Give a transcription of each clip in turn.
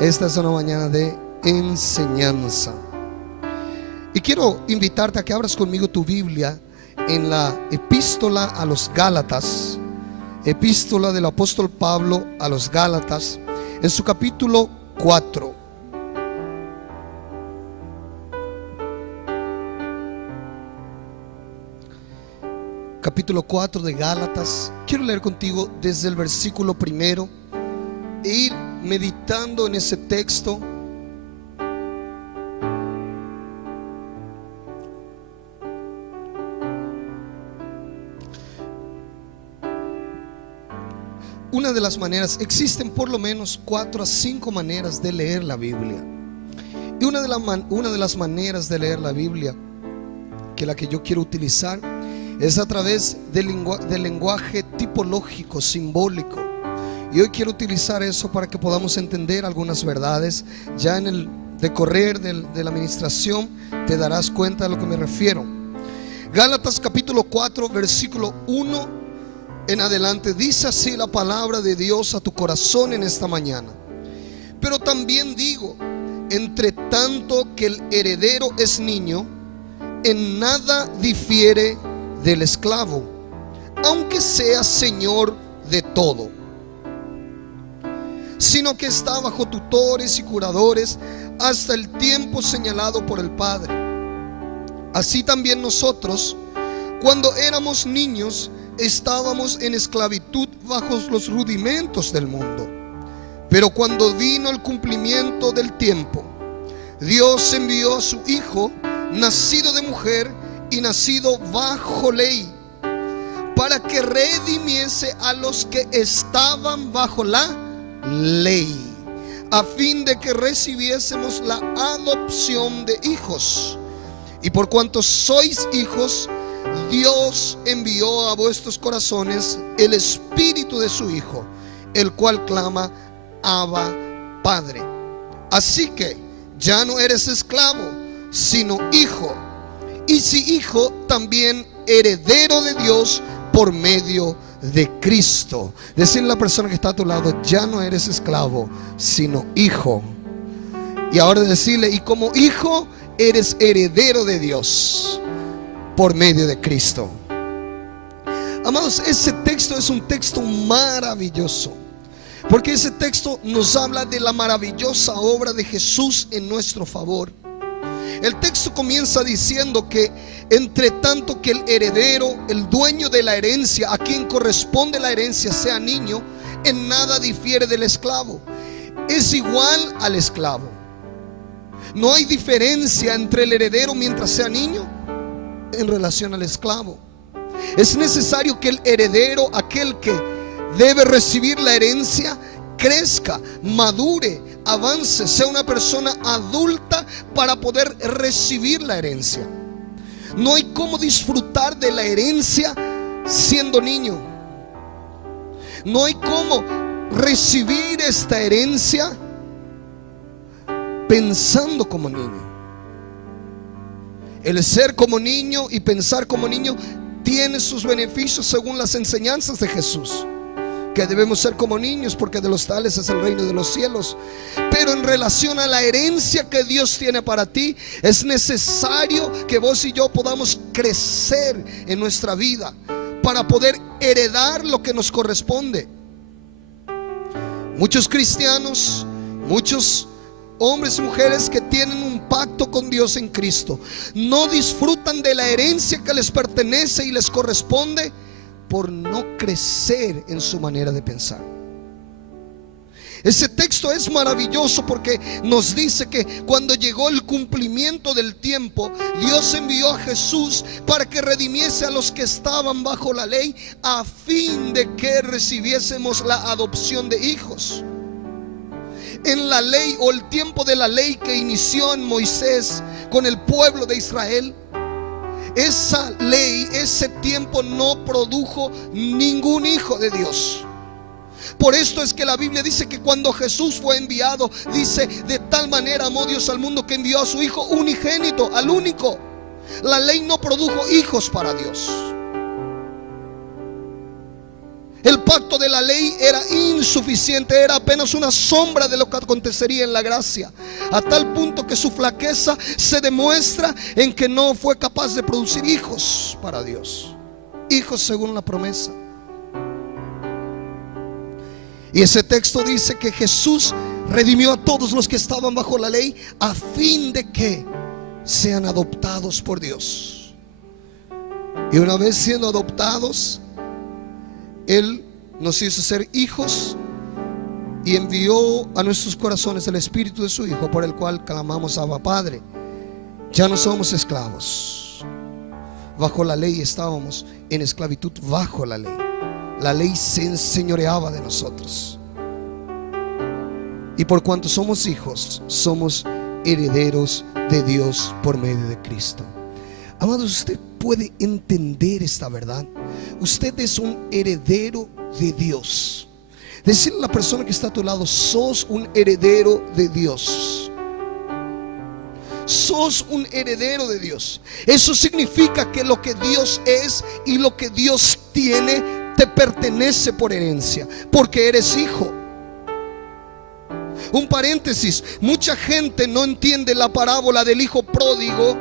Esta es una mañana de enseñanza. Y quiero invitarte a que abras conmigo tu Biblia en la epístola a los Gálatas, epístola del apóstol Pablo a los Gálatas, en su capítulo 4. Capítulo 4 de Gálatas. Quiero leer contigo desde el versículo primero e ir meditando en ese texto. Una de las maneras, existen por lo menos 4 a 5 maneras de leer la Biblia. Y una de las maneras de leer la Biblia, que la que yo quiero utilizar, es a través del lenguaje tipológico, simbólico. Y hoy quiero utilizar eso para que podamos entender algunas verdades. Ya en el decorrer de la administración te darás cuenta de lo que me refiero. Gálatas capítulo 4 versículo 1 en adelante dice así la palabra de Dios a tu corazón en esta mañana. Pero también digo, entre tanto que el heredero es niño, en nada difiere del esclavo, aunque sea señor de todo, sino que está bajo tutores y curadores hasta el tiempo señalado por el Padre. Así también nosotros, cuando éramos niños, estábamos en esclavitud bajo los rudimentos del mundo. Pero cuando vino el cumplimiento del tiempo, Dios envió a su Hijo, nacido de mujer y nacido bajo ley, para que redimiese a los que estaban bajo la ley, a fin de que recibiésemos la adopción de hijos. Y por cuanto sois hijos, Dios envió a vuestros corazones el Espíritu de su Hijo, el cual clama: Abba, Padre. Así que ya no eres esclavo, sino hijo, y si hijo, también heredero de Dios por medio de Cristo. Decirle a la persona que está a tu lado: ya no eres esclavo, sino hijo. Y ahora decirle: y como hijo eres heredero de Dios por medio de Cristo. Amados, ese texto es un texto maravilloso, porque ese texto nos habla de la maravillosa obra de Jesús en nuestro favor. El texto comienza diciendo que entre tanto que el heredero, el dueño de la herencia, a quien corresponde la herencia, sea niño, en nada difiere del esclavo. Es igual al esclavo. No hay diferencia entre el heredero mientras sea niño en relación al esclavo. Es necesario que el heredero, aquel que debe recibir la herencia, crezca, madure, avance, sea una persona adulta para poder recibir la herencia. No hay cómo disfrutar de la herencia siendo niño. No hay cómo recibir esta herencia pensando como niño. El ser como niño y pensar como niño tiene sus beneficios según las enseñanzas de Jesús, que debemos ser como niños porque de los tales es el reino de los cielos. Pero en relación a la herencia que Dios tiene para ti, es necesario que vos y yo podamos crecer en nuestra vida para poder heredar lo que nos corresponde. Muchos cristianos, muchos hombres y mujeres que tienen un pacto con Dios en Cristo, no disfrutan de la herencia que les pertenece y les corresponde por no crecer en su manera de pensar. Ese texto es maravilloso porque nos dice que cuando llegó el cumplimiento del tiempo, Dios envió a Jesús para que redimiese a los que estaban bajo la ley, a fin de que recibiésemos la adopción de hijos. En la ley, o el tiempo de la ley que inició en Moisés con el pueblo de Israel, esa ley, ese tiempo no produjo ningún hijo de Dios. Por esto es que la Biblia dice que cuando Jesús fue enviado, dice: de tal manera amó Dios al mundo que envió a su Hijo unigénito, al único. La ley no produjo hijos para Dios. El pacto de la ley era insuficiente, era apenas una sombra de lo que acontecería en la gracia, a tal punto que su flaqueza se demuestra en que no fue capaz de producir hijos para Dios, hijos según la promesa. Y ese texto dice que Jesús redimió a todos los que estaban bajo la ley, a fin de que sean adoptados por Dios. Y una vez siendo adoptados, Él nos hizo ser hijos y envió a nuestros corazones el Espíritu de su Hijo, por el cual clamamos Abba Padre. Ya no somos esclavos. Bajo la ley estábamos en esclavitud bajo la ley. La ley se enseñoreaba de nosotros. Y por cuanto somos hijos, somos herederos de Dios por medio de Cristo. Amados, usted puede entender esta verdad. Usted es un heredero de Dios. Decirle a la persona que está a tu lado: sos un heredero de Dios. Sos un heredero de Dios. Eso significa que lo que Dios es y lo que Dios tiene te pertenece por herencia, porque eres hijo. Un paréntesis: mucha gente no entiende la parábola del hijo pródigo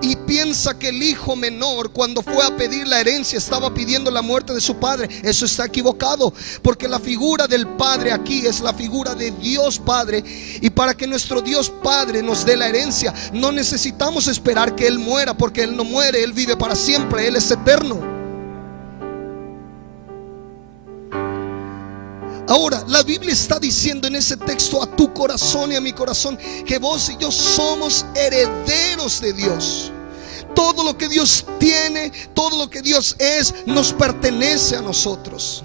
y piensa que el hijo menor, cuando fue a pedir la herencia, estaba pidiendo la muerte de su padre. Eso está equivocado, porque la figura del Padre aquí es la figura de Dios Padre. Y para que nuestro Dios Padre nos dé la herencia, no necesitamos esperar que Él muera, porque Él no muere, Él vive para siempre, Él es eterno. Ahora, la Biblia está diciendo en ese texto a tu corazón y a mi corazón que vos y yo somos herederos de Dios. Todo lo que Dios tiene, todo lo que Dios es, nos pertenece a nosotros.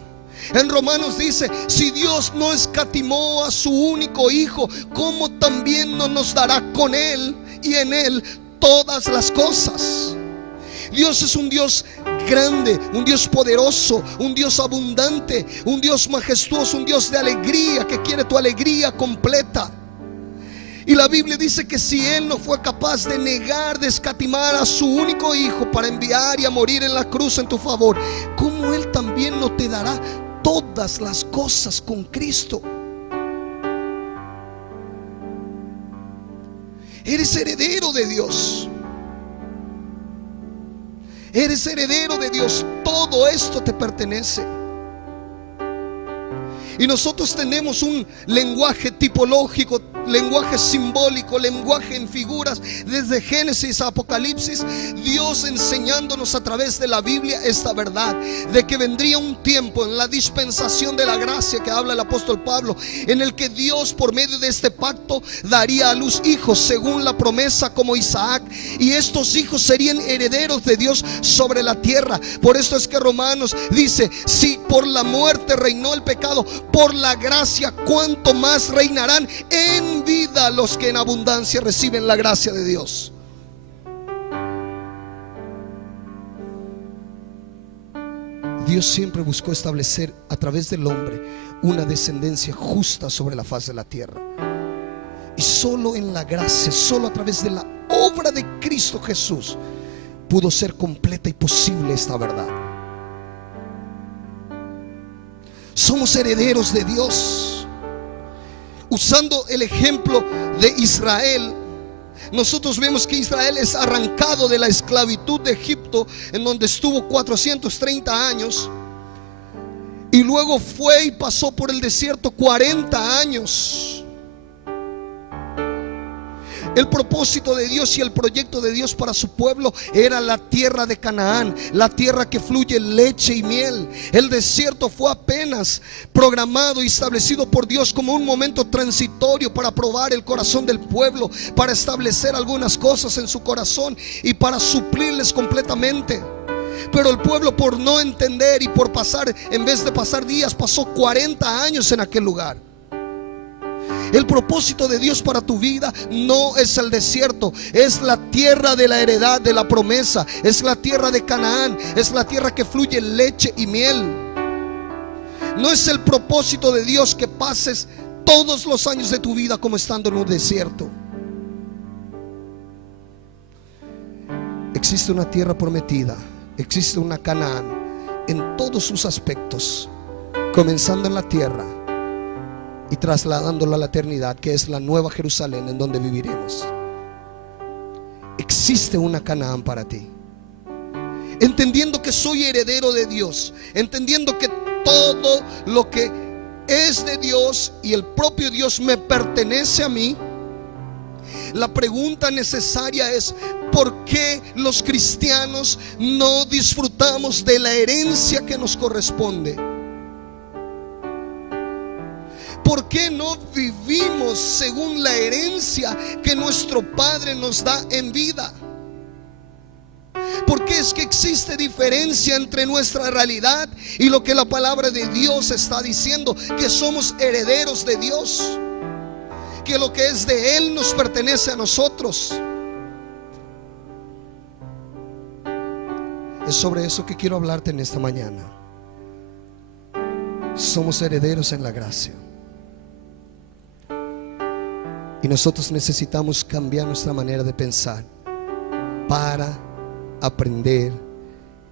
En Romanos dice: si Dios no escatimó a su único Hijo, ¿cómo también no nos dará con Él y en Él todas las cosas? Dios es un Dios grande, un Dios poderoso, un Dios abundante, un Dios majestuoso, un Dios de alegría que quiere tu alegría completa. Y la Biblia dice que si Él no fue capaz de negar, de escatimar a su único Hijo para enviar y a morir en la cruz en tu favor, ¿cómo Él también no te dará todas las cosas con Cristo? Eres heredero de Dios. Eres heredero de Dios. Todo esto te pertenece. Y nosotros tenemos un lenguaje tipológico, lenguaje simbólico, lenguaje en figuras, desde Génesis a Apocalipsis. Dios enseñándonos a través de la Biblia esta verdad, de que vendría un tiempo en la dispensación de la gracia que habla el apóstol Pablo, en el que Dios, por medio de este pacto, daría a luz hijos según la promesa, como Isaac. Y estos hijos serían herederos de Dios sobre la tierra. Por esto es que Romanos dice: si por la muerte reinó el pecado, por la gracia cuánto más reinarán en vida los que en abundancia reciben la gracia de Dios. Dios siempre buscó establecer a través del hombre una descendencia justa sobre la faz de la tierra. Y solo en la gracia, solo a través de la obra de Cristo Jesús, pudo ser completa y posible esta verdad. Somos herederos de Dios. Usando el ejemplo de Israel, nosotros vemos que Israel es arrancado de la esclavitud de Egipto, en donde estuvo 430 años, y luego fue y pasó por el desierto 40 años. El propósito de Dios y el proyecto de Dios para su pueblo era la tierra de Canaán, la tierra que fluye leche y miel. El desierto fue apenas programado y establecido por Dios como un momento transitorio para probar el corazón del pueblo, para establecer algunas cosas en su corazón y para suplirles completamente. Pero el pueblo, por no entender y por pasar, en vez de pasar días, pasó 40 años en aquel lugar. El propósito de Dios para tu vida no es el desierto, es la tierra de la heredad, de la promesa, es la tierra de Canaán, es la tierra que fluye leche y miel. No es el propósito de Dios que pases todos los años de tu vida como estando en un desierto. Existe una tierra prometida, existe una Canaán, en todos sus aspectos, comenzando en la tierra y trasladándolo a la eternidad, que es la nueva Jerusalén en donde viviremos. Existe una Canaán para ti. Entendiendo que soy heredero de Dios, entendiendo que todo lo que es de Dios y el propio Dios me pertenece a mí, la pregunta necesaria es: ¿por qué los cristianos no disfrutamos de la herencia que nos corresponde? ¿Por qué no vivimos según la herencia que nuestro Padre nos da en vida? ¿Por qué es que existe diferencia entre nuestra realidad y lo que la palabra de Dios está diciendo? Que somos herederos de Dios, que lo que es de Él nos pertenece a nosotros. Es sobre eso que quiero hablarte en esta mañana. Somos herederos en la gracia, y nosotros necesitamos cambiar nuestra manera de pensar para aprender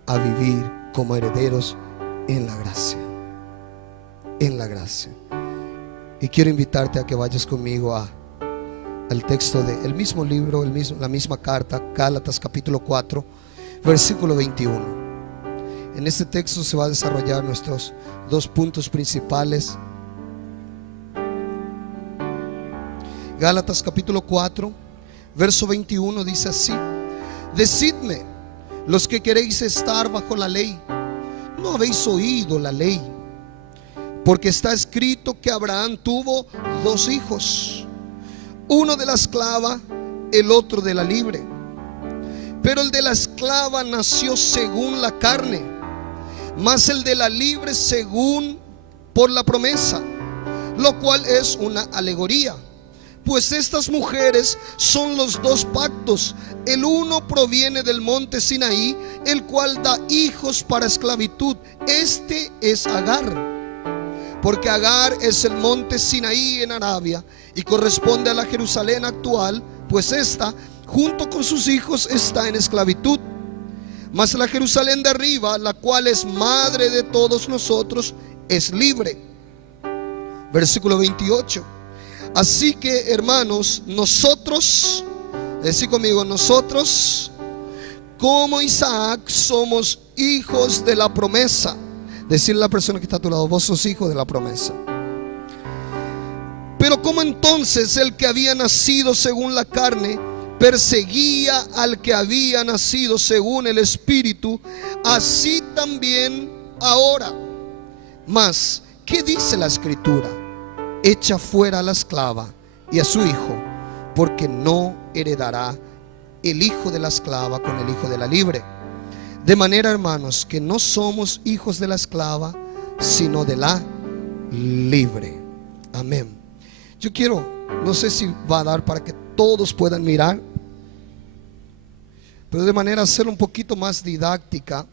a vivir como herederos en la gracia. En la gracia. Y quiero invitarte a que vayas conmigo al texto del mismo libro, la misma carta, Gálatas capítulo 4, versículo 21. En este texto se va a desarrollar nuestros dos puntos principales. Gálatas capítulo 4, verso 21 dice así: decidme, los que queréis estar bajo la ley, ¿no habéis oído la ley? Porque está escrito que Abraham tuvo dos hijos, uno de la esclava, el otro de la libre. Pero el de la esclava nació según la carne, mas el de la libre según por la promesa, lo cual es una alegoría. Pues estas mujeres son los dos pactos. El uno proviene del monte Sinaí, el cual da hijos para esclavitud. Este es Agar, porque Agar es el monte Sinaí en Arabia y corresponde a la Jerusalén actual, pues esta junto con sus hijos está en esclavitud. Mas la Jerusalén de arriba, la cual es madre de todos nosotros, es libre. Versículo 28. Así que, hermanos, nosotros, decí conmigo, nosotros como Isaac somos hijos de la promesa. Decirle a la persona que está a tu lado: vos sos hijo de la promesa. Pero como entonces el que había nacido según la carne perseguía al que había nacido según el Espíritu, así también ahora. Mas, ¿qué dice la Escritura? Echa fuera a la esclava y a su hijo, porque no heredará el hijo de la esclava con el hijo de la libre. De manera, hermanos, que no somos hijos de la esclava, sino de la libre. Amén. Yo quiero, no sé si va a dar para que todos puedan mirar, pero de manera a ser un poquito más didáctica,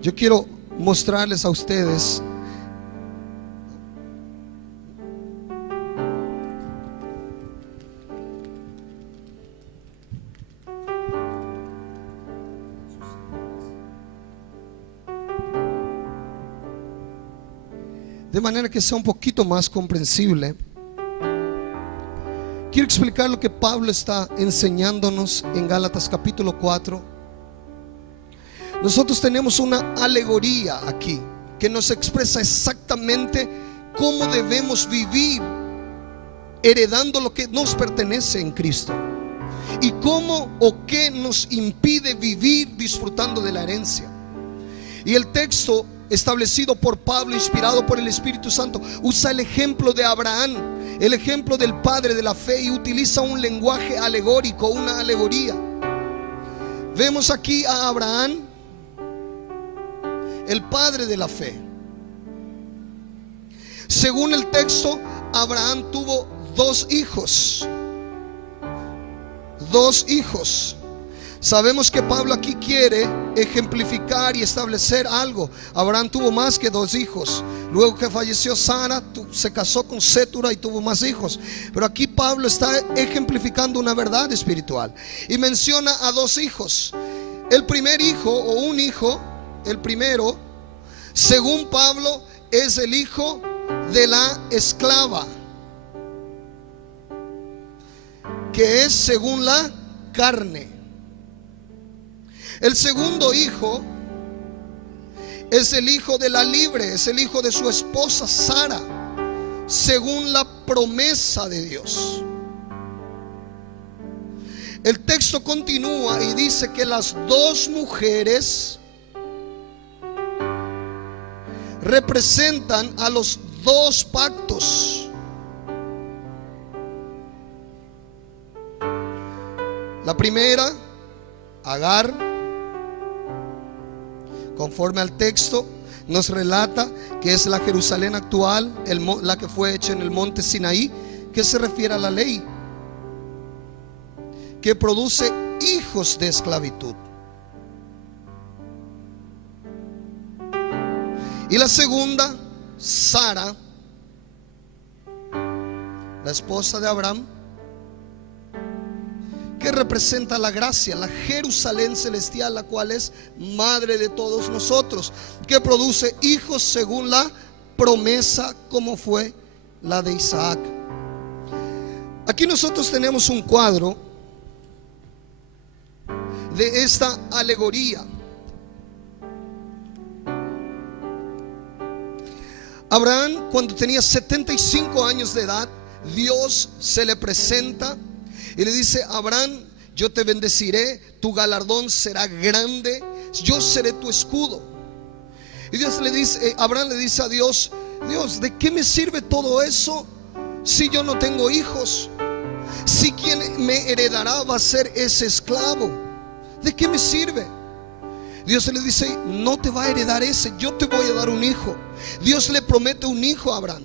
yo quiero mostrarles a ustedes de manera que sea un poquito más comprensible. Quiero explicar lo que Pablo está enseñándonos en Gálatas capítulo 4. Nosotros tenemos una alegoría aquí que nos expresa exactamente cómo debemos vivir heredando lo que nos pertenece en Cristo, y cómo o qué nos impide vivir disfrutando de la herencia. Y el texto establecido por Pablo, inspirado por el Espíritu Santo, usa el ejemplo de Abraham, el ejemplo del padre de la fe, y utiliza un lenguaje alegórico, una alegoría. Vemos aquí a Abraham, el padre de la fe. Según el texto, Abraham tuvo dos hijos. Dos hijos. Sabemos que Pablo aquí quiere ejemplificar y establecer algo. Abraham tuvo más que dos hijos. Luego que falleció Sara, se casó con Sétura y tuvo más hijos. Pero aquí Pablo está ejemplificando una verdad espiritual y menciona a dos hijos. El primer hijo o un hijo, el primero, según Pablo, es el hijo de la esclava, que es según la carne. El segundo hijo es el hijo de la libre, es el hijo de su esposa Sara, según la promesa de Dios. El texto continúa y dice que las dos mujeres representan a los dos pactos. La primera, Agar, conforme al texto, nos relata que es la Jerusalén actual, la que fue hecha en el monte Sinaí, que se refiere a la ley, que produce hijos de esclavitud. Y la segunda, Sara, la esposa de Abraham, que representa la gracia, la Jerusalén celestial, la cual es madre de todos nosotros, que produce hijos según la promesa, como fue la de Isaac. Aquí nosotros tenemos un cuadro de esta alegoría. Abraham, cuando tenía 75 años de edad, Dios se le presenta y le dice: Abraham, yo te bendeciré, tu galardón será grande, yo seré tu escudo. Y Dios le dice, Abraham le dice a Dios: Dios, ¿de qué me sirve todo eso si yo no tengo hijos? Si quien me heredará va a ser ese esclavo, ¿de qué me sirve? Dios le dice: no te va a heredar ese, yo te voy a dar un hijo. Dios le promete un hijo a Abraham.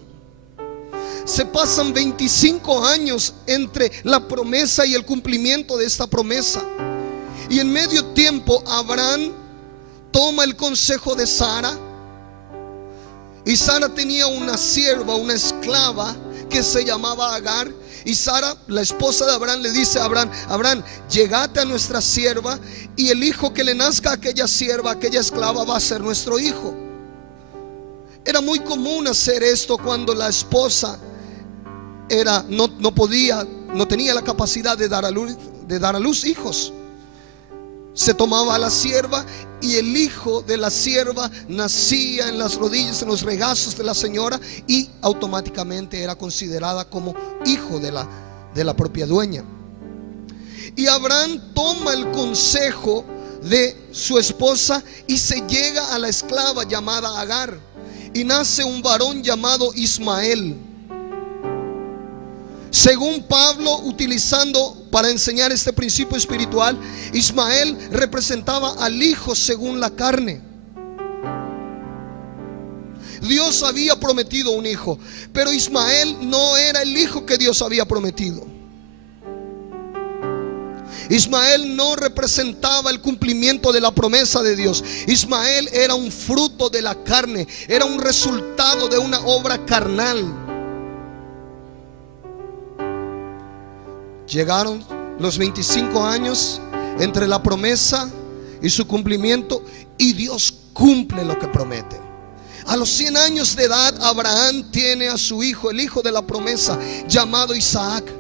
Se pasan 25 años entre la promesa y el cumplimiento de esta promesa. Y en medio tiempo Abraham toma el consejo de Sara. Y Sara tenía una sierva, una esclava que se llamaba Agar. Y Sara, la esposa de Abraham, le dice a Abraham: Abraham, llegate a nuestra sierva, y el hijo que le nazca a aquella sierva, a aquella esclava, va a ser nuestro hijo. Era muy común hacer esto cuando la esposa no tenía la capacidad de dar a luz hijos. Se tomaba a la sierva y el hijo de la sierva nacía en las rodillas, en los regazos de la señora, y automáticamente era considerada como hijo de la propia dueña. Y Abraham toma el consejo de su esposa y se llega a la esclava llamada Agar, y nace un varón llamado Ismael. Según Pablo, utilizando para enseñar este principio espiritual, Ismael representaba al hijo según la carne. Dios había prometido un hijo, pero Ismael no era el hijo que Dios había prometido. Ismael no representaba el cumplimiento de la promesa de Dios. Ismael era un fruto de la carne, era un resultado de una obra carnal. Llegaron los 25 años entre la promesa y su cumplimiento, y Dios cumple lo que promete. A los 100 años de edad, Abraham tiene a su hijo, el hijo de la promesa, llamado Isaac.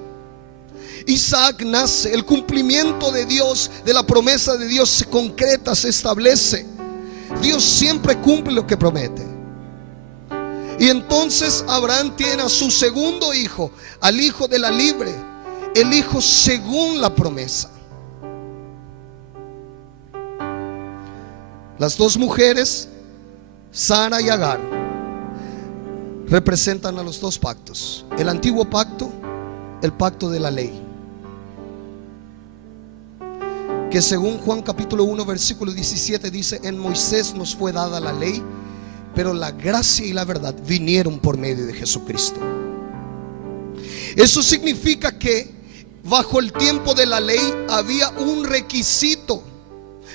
Isaac nace, el cumplimiento de Dios, de la promesa de Dios, se concreta, se establece. Dios siempre cumple lo que promete. Y entonces Abraham tiene a su segundo hijo, al hijo de la libre, el hijo según la promesa. Las dos mujeres, Sara y Agar, representan a los dos pactos: el antiguo pacto, el pacto de la ley, que según Juan capítulo 1 versículo 17 dice: en Moisés nos fue dada la ley, pero la gracia y la verdad vinieron por medio de Jesucristo. Eso significa que bajo el tiempo de la ley había un requisito.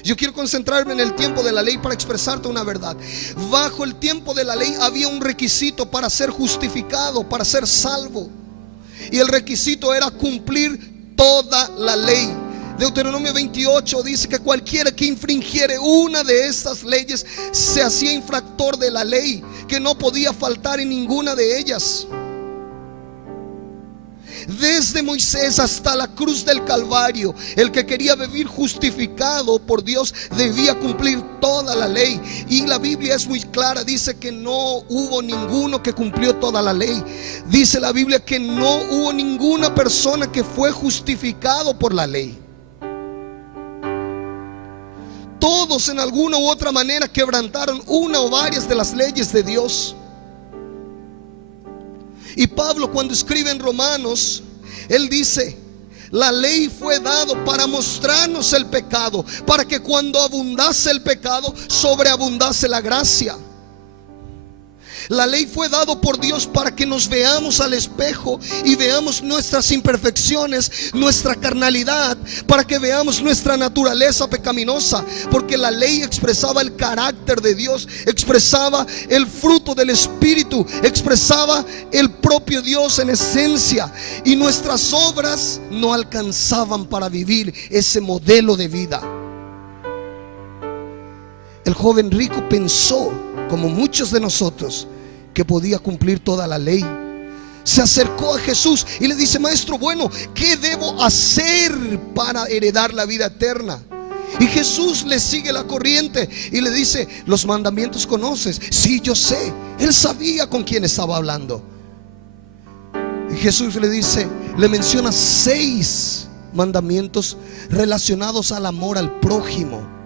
Yo quiero concentrarme en el tiempo de la ley para expresarte una verdad. Bajo el tiempo de la ley había un requisito para ser justificado, para ser salvo. Y el requisito era cumplir toda la ley, Deuteronomio 28 dice que cualquiera que infringiere una de estas leyes se hacía infractor de la ley, que no podía faltar en ninguna de ellas. Desde Moisés hasta la cruz del Calvario, el que quería vivir justificado por Dios debía cumplir toda la ley. Y la Biblia es muy clara, dice que no hubo ninguno que cumplió toda la ley. Dice la Biblia que no hubo ninguna persona que fue justificado por la ley. Todos en alguna u otra manera quebrantaron una o varias de las leyes de Dios. Y Pablo, cuando escribe en Romanos, él dice: la ley fue dado para mostrarnos el pecado, para que cuando abundase el pecado, sobreabundase la gracia. La ley fue dado por Dios para que nos veamos al espejo y veamos nuestras imperfecciones, nuestra carnalidad, para que veamos nuestra naturaleza pecaminosa, porque la ley expresaba el carácter de Dios, expresaba el fruto del Espíritu, expresaba el propio Dios en esencia, y nuestras obras no alcanzaban para vivir ese modelo de vida. El joven rico pensó, como muchos de nosotros, que podía cumplir toda la ley. Se acercó a Jesús y le dice: maestro bueno, ¿qué debo hacer para heredar la vida eterna? Y Jesús le sigue la corriente y le dice: los mandamientos conoces. Sí, yo sé. Él sabía con quién estaba hablando. Y Jesús le dice, le menciona 6 mandamientos relacionados al amor al prójimo.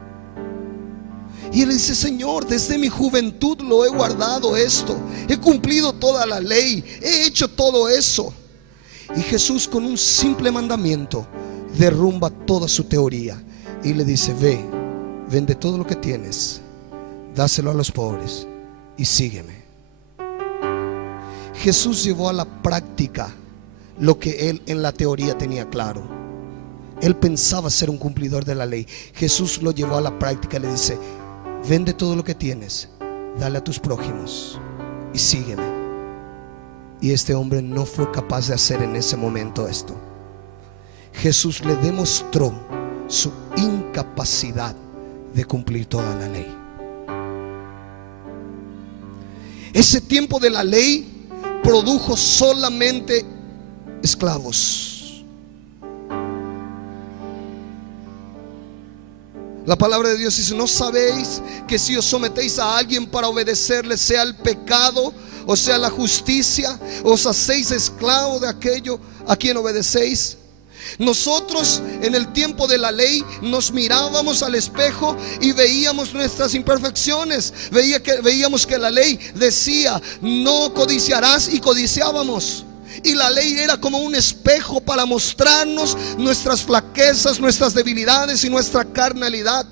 Y él dice: Señor, desde mi juventud lo he guardado esto, he cumplido toda la ley, he hecho todo eso. Y Jesús, con un simple mandamiento, derrumba toda su teoría y le dice: ve, vende todo lo que tienes, dáselo a los pobres y sígueme. Jesús llevó a la práctica lo que él en la teoría tenía claro. Él pensaba ser un cumplidor de la ley. Jesús lo llevó a la práctica y le dice: vende todo lo que tienes, dale a tus prójimos y sígueme. Y este hombre no fue capaz de hacer en ese momento esto. Jesús le demostró su incapacidad de cumplir toda la ley. Ese tiempo de la ley produjo solamente esclavos. La palabra de Dios dice: ¿no sabéis que si os sometéis a alguien para obedecerle, sea el pecado o sea la justicia, os hacéis esclavo de aquello a quien obedecéis? Nosotros en el tiempo de la ley nos mirábamos al espejo y veíamos nuestras imperfecciones. Veíamos que la ley decía: no codiciarás, y codiciábamos. Y la ley era como un espejo para mostrarnos nuestras flaquezas, nuestras debilidades y nuestra carnalidad.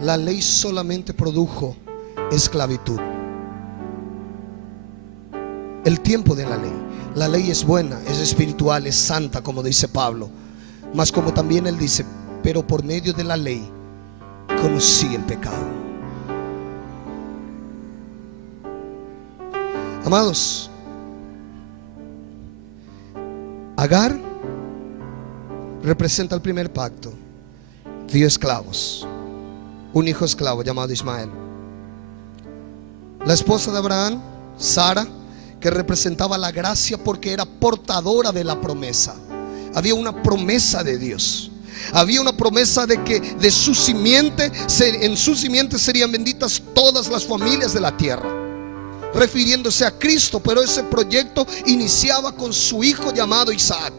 La ley solamente produjo esclavitud. El tiempo de la ley. La ley es buena, es espiritual, es santa, como dice Pablo. Mas como también él dice: pero por medio de la ley conocí el pecado. Amados, Agar representa el primer pacto. Dio esclavos, un hijo esclavo llamado Ismael. La esposa de Abraham, Sara, que representaba la gracia porque era portadora de la promesa. Había una promesa de Dios. Había una promesa de que de su simiente, en su simiente serían benditas todas las familias de la tierra, refiriéndose a Cristo. Pero ese proyecto iniciaba con su hijo llamado Isaac.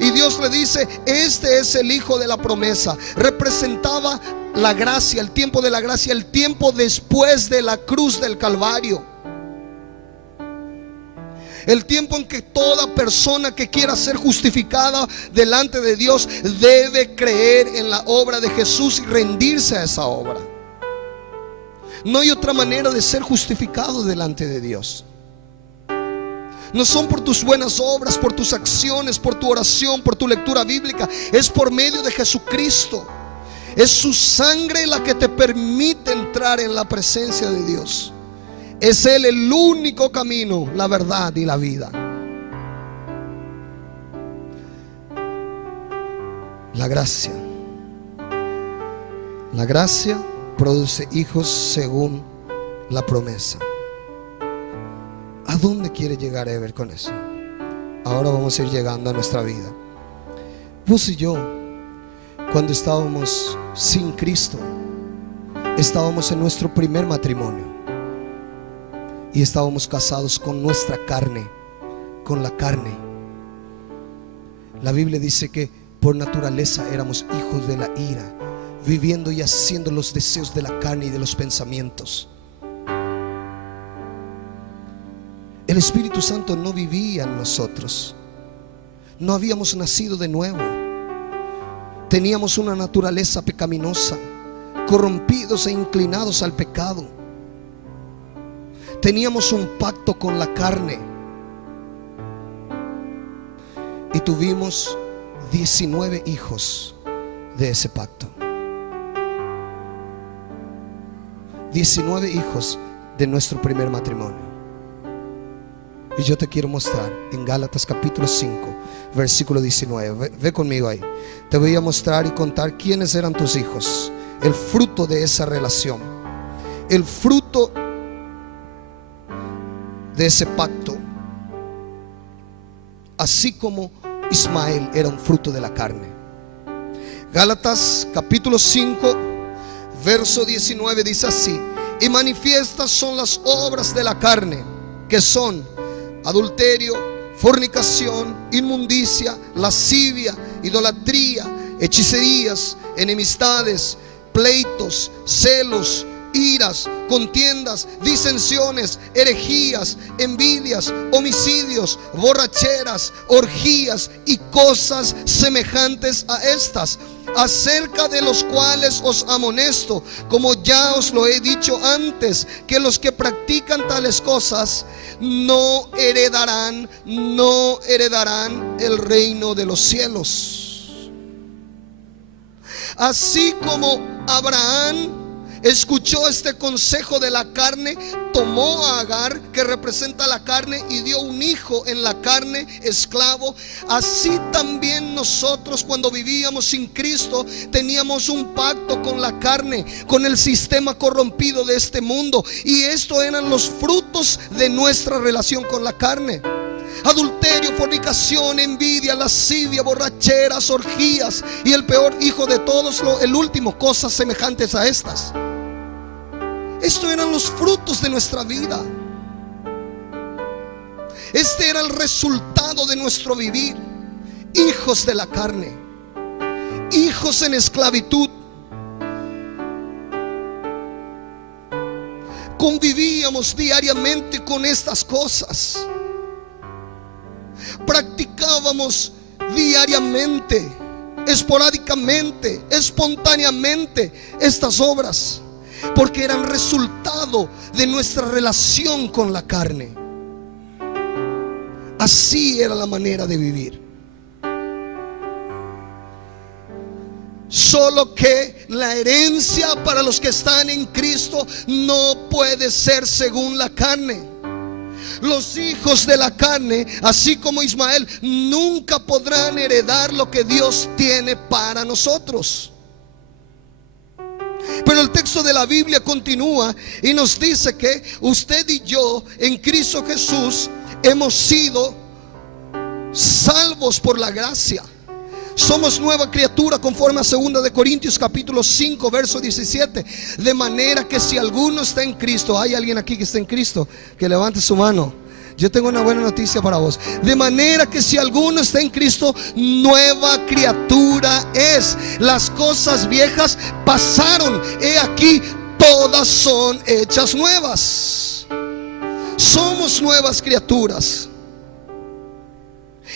Y Dios le dice: este es el hijo de la promesa. Representaba la gracia, el tiempo de la gracia, el tiempo después de la cruz del Calvario. El tiempo en que toda persona que quiera ser justificada delante de Dios debe creer en la obra de Jesús y rendirse a esa obra. No hay otra manera de ser justificado delante de Dios. No son por tus buenas obras, por tus acciones, por tu oración, por tu lectura bíblica. Es por medio de Jesucristo. Es su sangre la que te permite entrar en la presencia de Dios. Es Él el único camino, la verdad y la vida. La gracia. La gracia produce hijos según la promesa. ¿A dónde quiere llegar Ever con eso? Ahora vamos a ir llegando a nuestra vida. Vos y yo, cuando estábamos sin Cristo, estábamos en nuestro primer matrimonio y estábamos casados con nuestra carne, con la carne. La Biblia dice que por naturaleza éramos hijos de la ira, viviendo y haciendo los deseos de la carne y de los pensamientos. El Espíritu Santo no vivía en nosotros. No habíamos nacido de nuevo. Teníamos una naturaleza pecaminosa, corrompidos e inclinados al pecado. Teníamos un pacto con la carne y tuvimos 19 hijos de ese pacto. 19 hijos de nuestro primer matrimonio. Y yo te quiero mostrar en Gálatas capítulo 5 versículo 19. Ve conmigo ahí. Te voy a mostrar y contar quiénes eran tus hijos, el fruto de esa relación, el fruto de ese pacto. Así como Ismael era un fruto de la carne. Gálatas capítulo 5 verso 19 dice así: y manifiestas son las obras de la carne, que son adulterio, fornicación, inmundicia, lascivia, idolatría, hechicerías, enemistades, pleitos, celos, iras, contiendas, disensiones, herejías, envidias, homicidios, borracheras, orgías y cosas semejantes a estas, acerca de los cuales os amonesto, como ya os lo he dicho antes, que los que practican tales cosas no heredarán el reino de los cielos. Así como Abraham escuchó este consejo de la carne, tomó a Agar, que representa la carne, y dio un hijo en la carne, esclavo. Así también nosotros, cuando vivíamos sin Cristo, teníamos un pacto con la carne, con el sistema corrompido de este mundo, y estos eran los frutos de nuestra relación con la carne: adulterio, fornicación, envidia, lascivia, borracheras, orgías, y el peor hijo de todos, el último, cosas semejantes a estas. Estos eran los frutos de nuestra vida. Este era el resultado de nuestro vivir. Hijos de la carne, hijos en esclavitud. Convivíamos diariamente con estas cosas. Practicábamos diariamente, esporádicamente, espontáneamente estas obras, porque eran resultado de nuestra relación con la carne. Así era la manera de vivir. Solo que la herencia para los que están en Cristo no puede ser según la carne. Los hijos de la carne, así como Ismael, nunca podrán heredar lo que Dios tiene para nosotros. Pero el texto de la Biblia continúa y nos dice que usted y yo en Cristo Jesús hemos sido salvos por la gracia. Somos nueva criatura conforme a 2 de Corintios capítulo 5 verso 17. De manera que si alguno está en Cristo, ¿hay alguien aquí que está en Cristo? Que levante su mano. Yo tengo una buena noticia para vos. De manera que si alguno está en Cristo, nueva criatura es. Las cosas viejas pasaron, he aquí todas son hechas nuevas. Somos nuevas criaturas.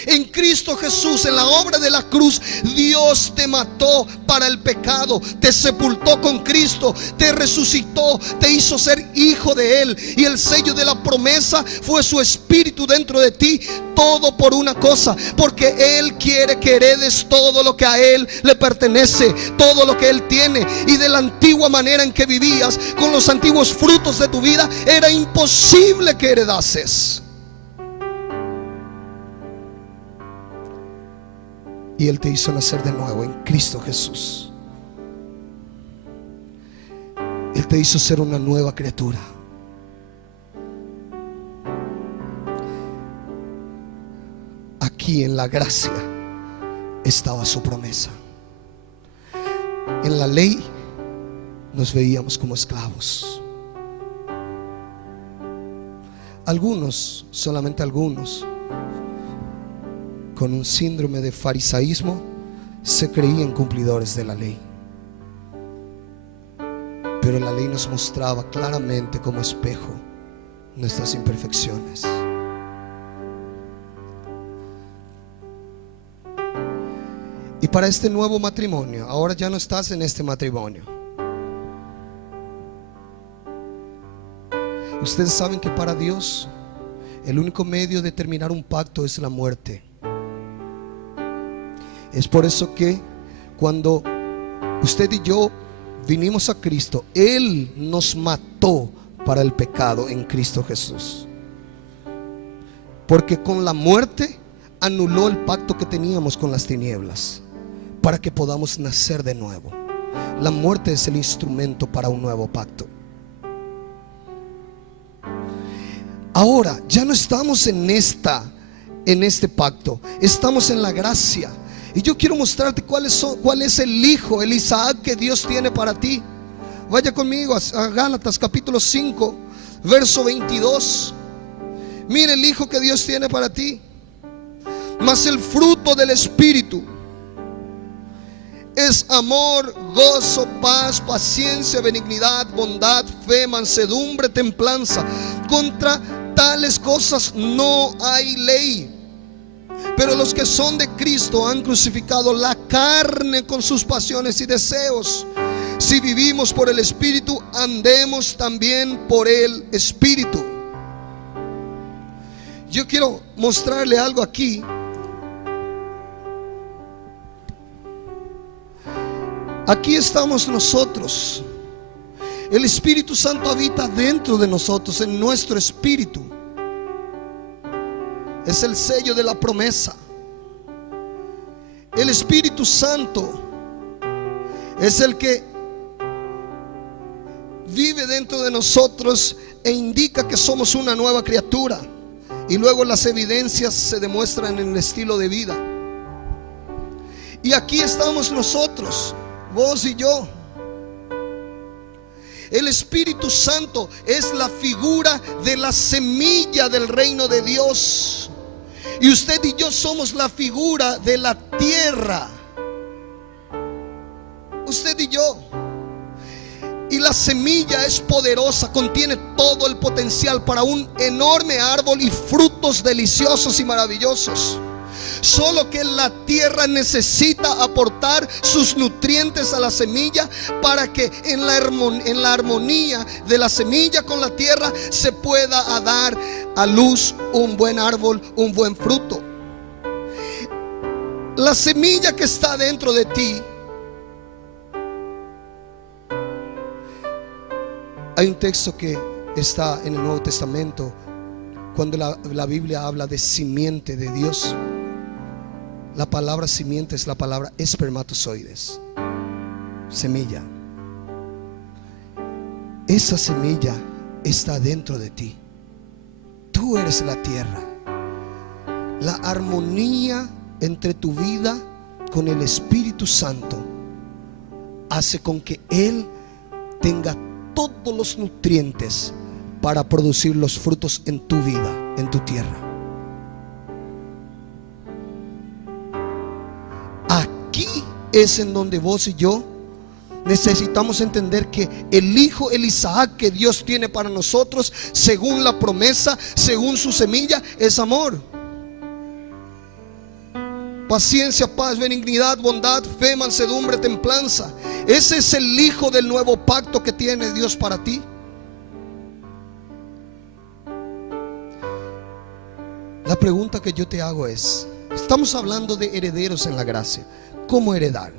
En Cristo Jesús, en la obra de la cruz, Dios te mató para el pecado, te sepultó con Cristo, te resucitó, te hizo ser hijo de Él, y el sello de la promesa fue su espíritu dentro de ti. Todo por una cosa, porque Él quiere que heredes todo lo que a Él le pertenece, todo lo que Él tiene. Y de la antigua manera en que vivías, con los antiguos frutos de tu vida, era imposible que heredases. y Él te hizo nacer de nuevo en Cristo Jesús. Él te hizo ser una nueva criatura. Aquí en la gracia estaba su promesa. En la ley nos veíamos como esclavos. Algunos, solamente algunos, con un síndrome de farisaísmo, se creían cumplidores de la ley. Pero la ley nos mostraba claramente como espejo nuestras imperfecciones. Y para este nuevo matrimonio, ahora ya no estás en este matrimonio. Ustedes saben que para Dios el único medio de terminar un pacto es la muerte. Es por eso que cuando usted y yo vinimos a Cristo, Él nos mató para el pecado en Cristo Jesús. Porque con la muerte anuló el pacto que teníamos con las tinieblas, para que podamos nacer de nuevo. La muerte es el instrumento para un nuevo pacto. Ahora ya no estamos en este pacto, estamos en la gracia. Y yo quiero mostrarte cuál es el hijo, el Isaac que Dios tiene para ti. Vaya conmigo a Gálatas capítulo 5, verso 22. Mire el hijo que Dios tiene para ti. Mas el fruto del Espíritu es amor, gozo, paz, paciencia, benignidad, bondad, fe, mansedumbre, templanza. Contra tales cosas no hay ley. Pero los que son de Cristo han crucificado la carne con sus pasiones y deseos. Si vivimos por el Espíritu, andemos también por el Espíritu. Yo quiero mostrarle algo aquí. Aquí estamos nosotros. El Espíritu Santo habita dentro de nosotros, en nuestro espíritu. Es el sello de la promesa. El Espíritu Santo es el que vive dentro de nosotros e indica que somos una nueva criatura. Y luego las evidencias se demuestran en el estilo de vida. Y aquí estamos nosotros, vos y yo. El Espíritu Santo es la figura de la semilla del reino de Dios. Y usted y yo somos la figura de la tierra. Usted y yo. Y la semilla es poderosa, contiene todo el potencial para un enorme árbol y frutos deliciosos y maravillosos. Solo que la tierra necesita aportar sus nutrientes a la semilla para que en la armonía de la semilla con la tierra se pueda dar a luz un buen árbol, un buen fruto. La semilla que está dentro de ti. Hay un texto que está en el Nuevo Testamento cuando la Biblia habla de simiente de Dios. La palabra simiente es la palabra espermatozoides, semilla. Esa semilla está dentro de ti. Tú eres la tierra. La armonía entre tu vida con el Espíritu Santo hace con que Él tenga todos los nutrientes para producir los frutos en tu vida, en tu tierra. Aquí es en donde vos y yo necesitamos entender que el Hijo, el Isaac que Dios tiene para nosotros, según la promesa, según su semilla, es amor, paciencia, paz, benignidad, bondad, fe, mansedumbre, templanza. Ese es el hijo del nuevo pacto que tiene Dios para ti. La pregunta que yo te hago es: estamos hablando de herederos en la gracia. ¿Cómo heredar?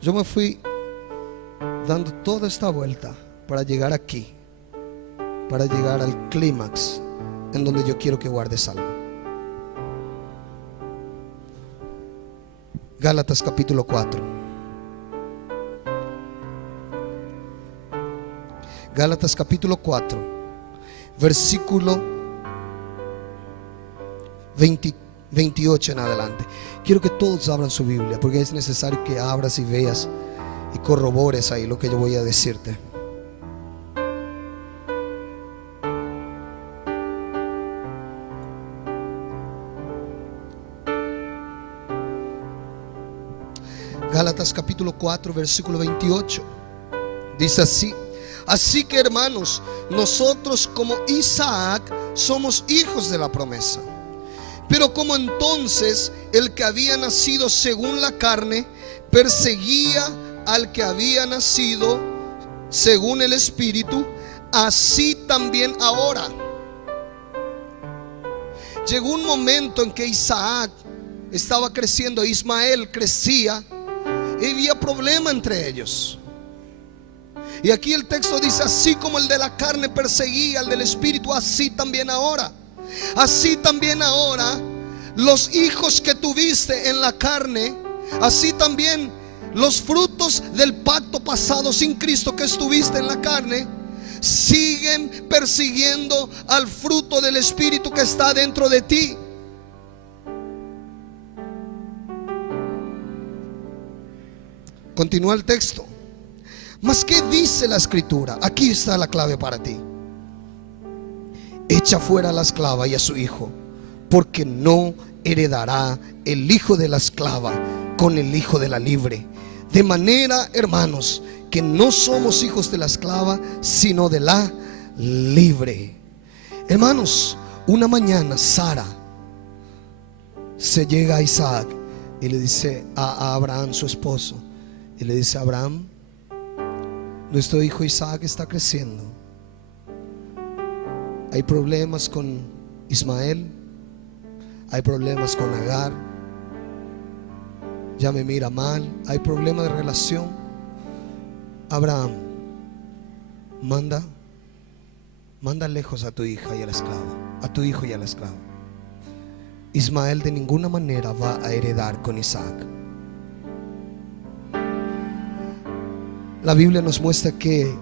Yo me fui dando toda esta vuelta para llegar aquí, para llegar al clímax en donde yo quiero que guardes algo. Gálatas capítulo 4. Gálatas capítulo 4, versículo 28 en adelante. Quiero que todos abran su Biblia, porque es necesario que abras y veas y corrobores ahí lo que yo voy a decirte. Gálatas capítulo 4, versículo 28. Dice así: así que, hermanos, nosotros como Isaac somos hijos de la promesa. Pero como entonces el que había nacido según la carne perseguía al que había nacido según el Espíritu, así también ahora. Llegó un momento en que Isaac estaba creciendo, Ismael crecía, y había problema entre ellos. Y aquí el texto dice: así como el de la carne perseguía al del Espíritu, así también ahora. Así también ahora los hijos que tuviste en la carne, así también los frutos del pacto pasado sin Cristo que estuviste en la carne, siguen persiguiendo al fruto del Espíritu que está dentro de ti. Continúa el texto. Mas ¿qué dice la Escritura? Aquí está la clave para ti: echa fuera a la esclava y a su hijo, porque no heredará el hijo de la esclava con el hijo de la libre. De manera, hermanos, que no somos hijos de la esclava, sino de la libre. Hermanos, una mañana Sara se llega a Isaac y le dice a Abraham, su esposo, y le dice: Abraham, nuestro hijo Isaac está creciendo. Hay problemas con Ismael, hay problemas con Agar, ya me mira mal, hay problemas de relación. Abraham, manda lejos a tu hija y a la esclava, a tu hijo y a la esclava. Ismael de ninguna manera va a heredar con Isaac. La Biblia nos muestra que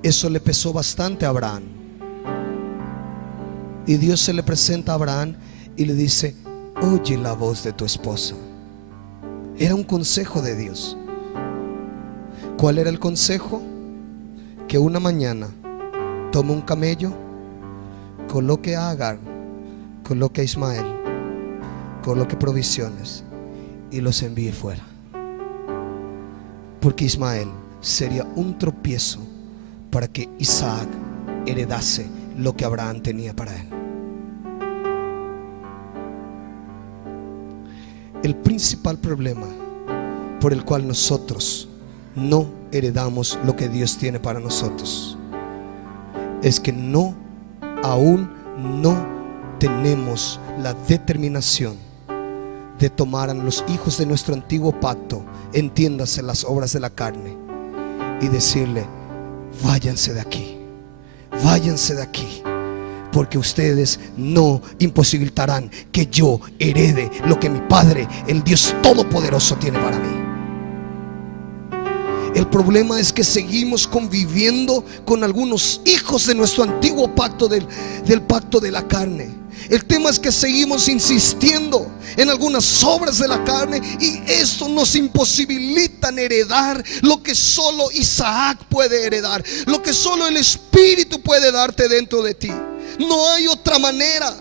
eso le pesó bastante a Abraham. Y Dios se le presenta a Abraham y le dice: oye la voz de tu esposa. Era un consejo de Dios. ¿Cuál era el consejo? Que una mañana tome un camello, coloque a Agar, coloque a Ismael, coloque provisiones y los envíe fuera. Porque Ismael sería un tropiezo para que Isaac heredase lo que Abraham tenía para él. El principal problema por el cual nosotros no heredamos lo que Dios tiene para nosotros es que aún no tenemos la determinación de tomar a los hijos de nuestro antiguo pacto, entiéndase las obras de la carne, y decirle: váyanse de aquí, váyanse de aquí, porque ustedes no imposibilitarán que yo herede lo que mi Padre, el Dios Todopoderoso, tiene para mí. El problema es que seguimos conviviendo con algunos hijos de nuestro antiguo pacto, del pacto de la carne. El tema es que seguimos insistiendo en algunas obras de la carne, y esto nos imposibilita heredar lo que solo Isaac puede heredar, lo que solo el Espíritu puede darte dentro de ti. No hay otra manera,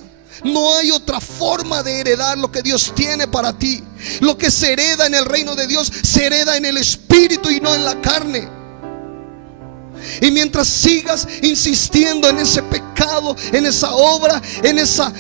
no hay otra forma de heredar lo que Dios tiene para ti. Lo que se hereda en el reino de Dios se hereda en el Espíritu y no en la carne. Y mientras sigas insistiendo en ese pecado, en esa obra, en esa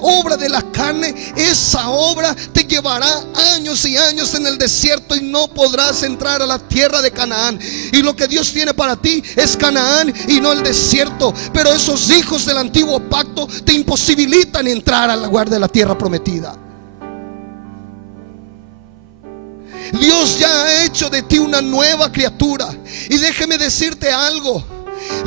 obra de la carne, esa obra te llevará años y años en el desierto y no podrás entrar a la tierra de Canaán. Y lo que Dios tiene para ti es Canaán y no el desierto. Pero esos hijos del antiguo pacto te imposibilitan entrar al lugar de la tierra prometida. Dios ya ha hecho de ti una nueva criatura. Y déjeme decirte algo: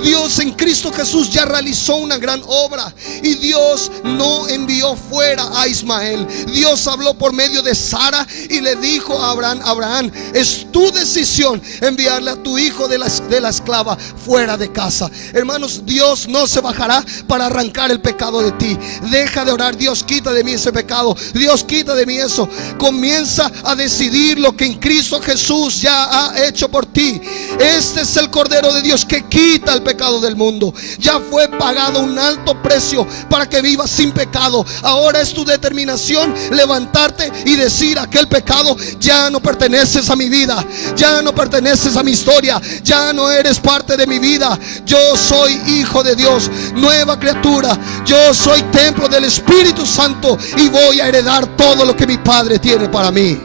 Dios en Cristo Jesús ya realizó una gran obra. Y Dios no envió fuera a Ismael. Dios habló por medio de Sara y le dijo a Abraham: Abraham, es tu decisión enviarle a tu hijo de la esclava fuera de casa. Hermanos, Dios no se bajará para arrancar el pecado de ti. Deja de orar: Dios, quita de mí ese pecado, Dios, quita de mí eso. Comienza a decidir lo que en Cristo Jesús ya ha hecho por ti. Este es el Cordero de Dios que quita el pecado del mundo. Ya fue pagado un alto precio para que vivas sin pecado. Ahora es tu determinación levantarte y decir: aquel pecado ya no perteneces a mi vida, ya no perteneces a mi historia, ya no eres parte de mi vida. Yo soy hijo de Dios, nueva criatura. Yo soy templo del Espíritu Santo y voy a heredar todo lo que mi Padre tiene para mí.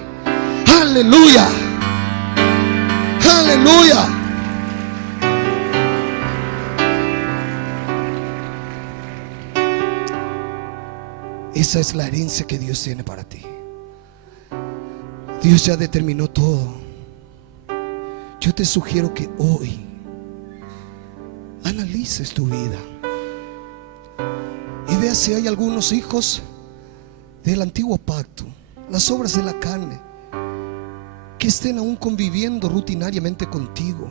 Aleluya, aleluya. Esa es la herencia que Dios tiene para ti. Dios ya determinó todo. Yo te sugiero que hoy analices tu vida y veas si hay algunos hijos del antiguo pacto, las obras de la carne, que estén aún conviviendo rutinariamente contigo.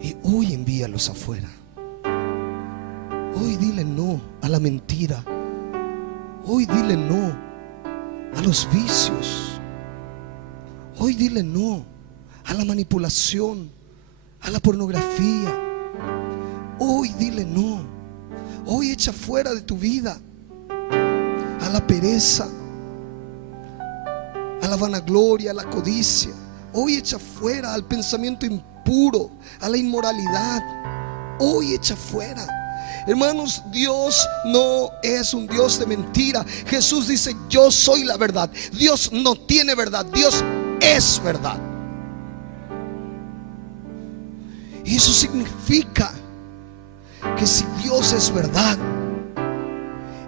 Y hoy envíalos afuera. Hoy dile no a la mentira. Hoy dile no a los vicios. Hoy dile no a la manipulación, a la pornografía. Hoy dile no. Hoy echa fuera de tu vida a la pereza, a la vanagloria, a la codicia. Hoy echa fuera al pensamiento impuro, a la inmoralidad. Hoy echa fuera. Hermanos, Dios no es un Dios de mentira. Jesús dice: yo soy la verdad. Dios no tiene verdad, Dios es verdad. Y eso significa que si Dios es verdad,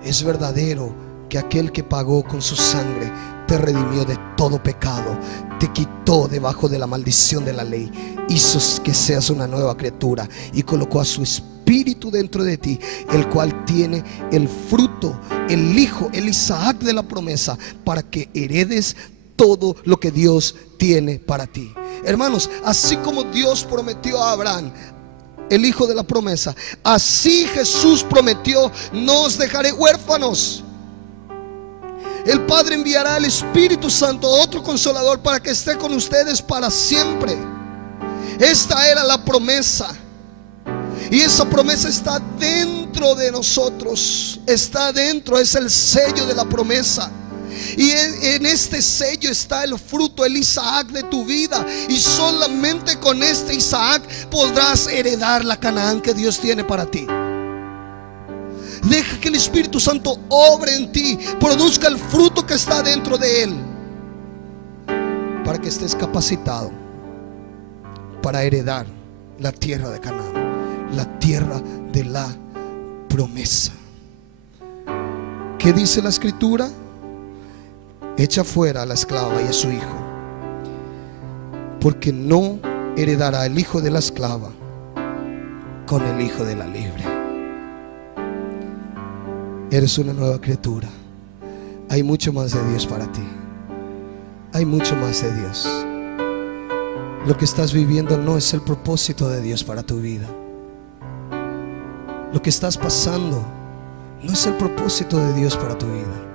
es verdadero que aquel que pagó con su sangre te redimió de todo pecado, te quitó debajo de la maldición de la ley, hizo que seas una nueva criatura y colocó a su Espíritu dentro de ti, el cual tiene el fruto, el hijo, el Isaac de la promesa, para que heredes todo lo que Dios tiene para ti. Hermanos, así como Dios prometió a Abraham el hijo de la promesa, así Jesús prometió: no os dejaré huérfanos. El Padre enviará el Espíritu Santo, otro consolador, para que esté con ustedes para siempre. Esta era la promesa, y esa promesa está dentro de nosotros. Está dentro, es el sello de la promesa. Y en este sello está el fruto, el Isaac de tu vida. Y solamente con este Isaac podrás heredar la Canaán que Dios tiene para ti. Deja que el Espíritu Santo obre en ti, produzca el fruto que está dentro de él, para que estés capacitado para heredar la tierra de Canaán, la tierra de la promesa. ¿Qué dice la Escritura? Echa fuera a la esclava y a su hijo, porque no heredará el hijo de la esclava con el hijo de la libre. Eres una nueva criatura. Hay mucho más de Dios para ti. Hay mucho más de Dios. Lo que estás viviendo no es el propósito de Dios para tu vida. Lo que estás pasando no es el propósito de Dios para tu vida.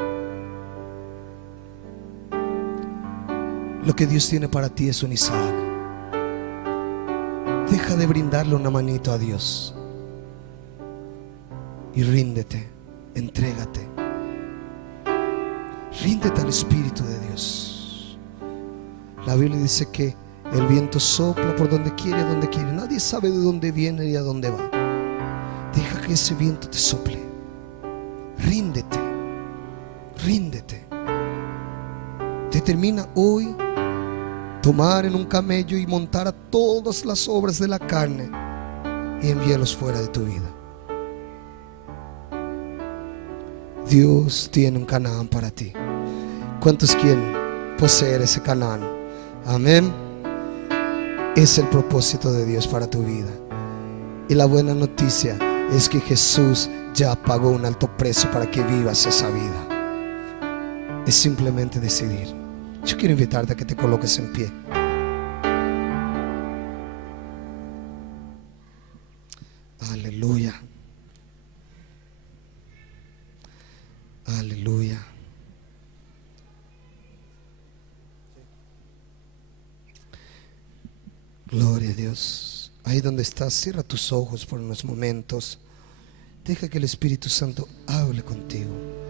Lo que Dios tiene para ti es un Isaac. Deja de brindarle una manito a Dios y ríndete, entrégate, ríndete al Espíritu de Dios. La Biblia dice que el viento sopla por donde quiere, donde quiere. Nadie sabe de dónde viene y a dónde va. Deja que ese viento te sople. Ríndete, ríndete. Determina hoy tomar en un camello y montar a todas las obras de la carne y envíalos fuera de tu vida. Dios tiene un Canaán para ti. ¿Cuántos quieren poseer ese Canaán? Amén. es el propósito de Dios para tu vida. Y la buena noticia es que Jesús ya pagó un alto precio para que vivas esa vida. Es simplemente decidir. Yo quiero invitarte a que te coloques en pie. Aleluya. Aleluya. Gloria a Dios. Ahí donde estás, cierra tus ojos por unos momentos. Deja que el Espíritu Santo hable contigo.